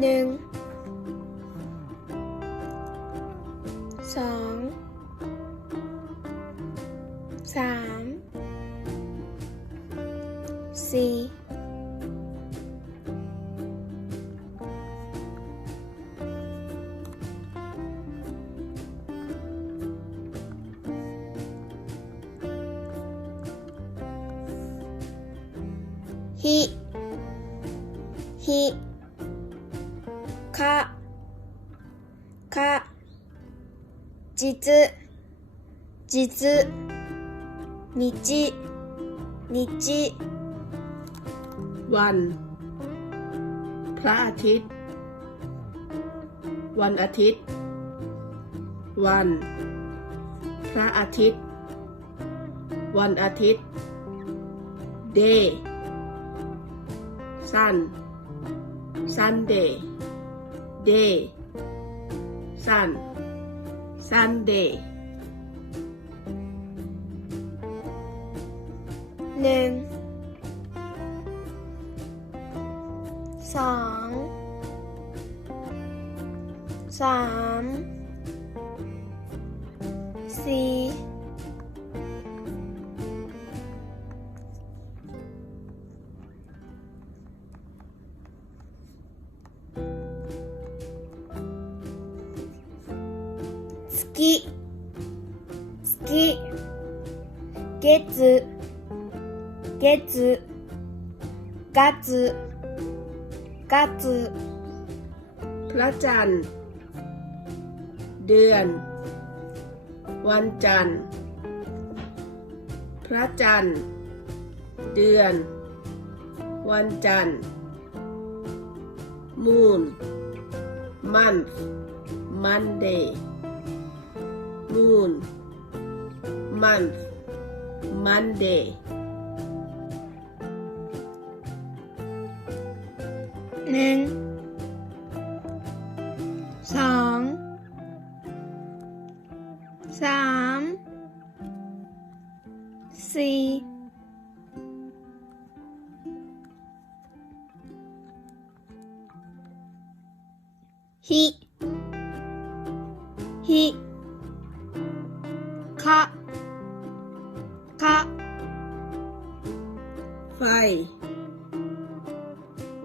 หนึ่งสองสามสี่ひひか実実日日 วัน พระอาทิตย์ วันอาทิตย์ วัน พระอาทิตย์ วันอาทิตย์ day sun sunday day sun sunday หนึ่งสองสามสี่ 月月月月月月 พระจันทร์ เดือน วันจันทร์ พระจันทร์ เดือน วันจันทร์ moon month Monday moon month Monday หนึ่งสองสามสี่ひひ ไฟ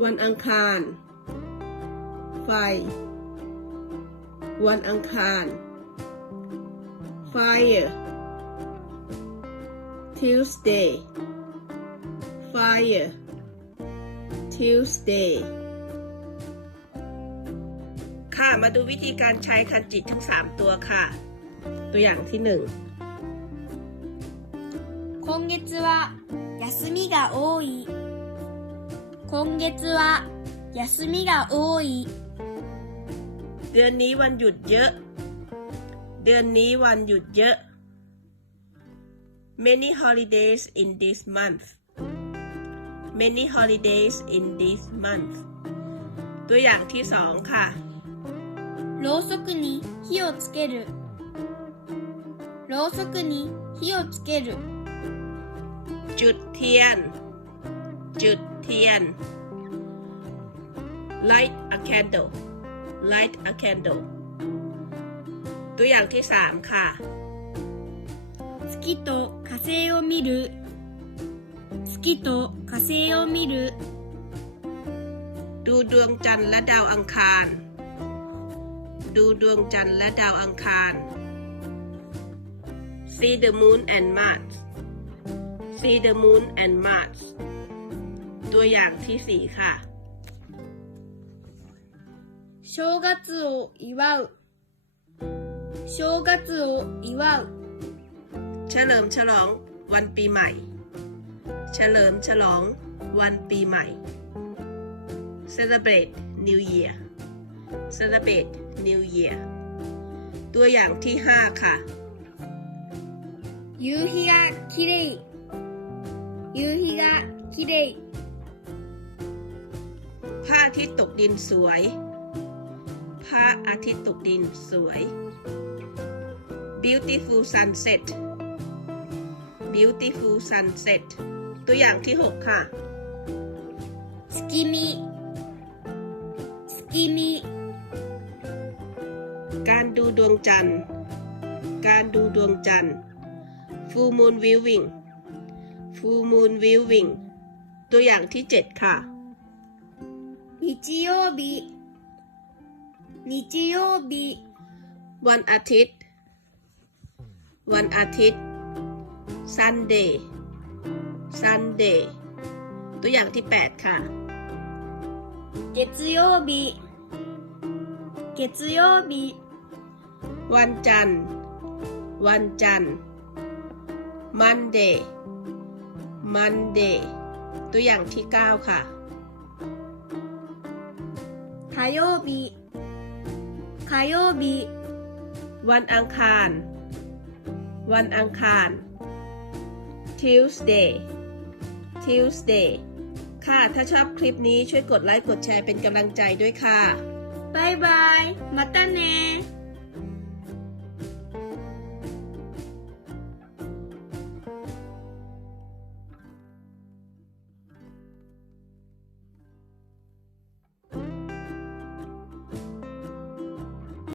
วันอังคาร ไฟ วันอังคาร fire Tuesday fire Tuesday ค่ะ มาดูวิธีการใช้คันจิทั้ง 3 ตัวค่ะ ตัวอย่างที่ 1 今月は 休みが多い今月は休みが多い เดือนนี้วันหยุดเยอะ เดือนนี้วันหยุดเยอะ many holidays in this month many holidays in this month ตัวอย่างที่สองค่ะ ろうそくに火をつけるろうそくに火をつける จุดเทียน จุดเทียน light a candle light a candle ตัวอย่างที่สามค่ะ 月と火星を見る月と火星を見る ดูดวงจันทร์และดาวอังคาร ดูดวงจันทร์และดาวอังคาร see the moon and Mars see the moon and Mars ตัวอย่างที่สี่ค่ะ 正月を祝う正月を祝う เฉลิมฉลองวันปีใหม่ เฉลิมฉลองวันปีใหม่ celebrate New Year celebrate New Year ตัวอย่างที่ห้าค่ะ 夕日がきれい夕日 綺麗พระอาทิตย์ตกดินสวยผ้าอาทิตย์ตกดินสวย beautiful sunset beautiful sunset ตัวอย่างที่ 6 ค่ะ skimmy skimmy การดูดวงจันทร์ การดูดวงจันทร์ full moon viewing full moon viewing ตัวอย่างที่ 7 ค่ะนิจิโยบิวันอาทิตย์ วันอาทิตย์ Sunday Sunday ตัวอย่างที่ 8 ค่ะเกจโยบิวันจันทร์ วันจันทร์ Monday Monday ตัวอย่างที่ 9 ค่ะ 火曜日火曜日 วันอังคาร วันอังคาร Tuesday Tuesday ค่ะ ถ้าชอบคลิปนี้ช่วยกดไลค์ กดแชร์เป็นกำลังใจด้วยค่ะ バイバイまたね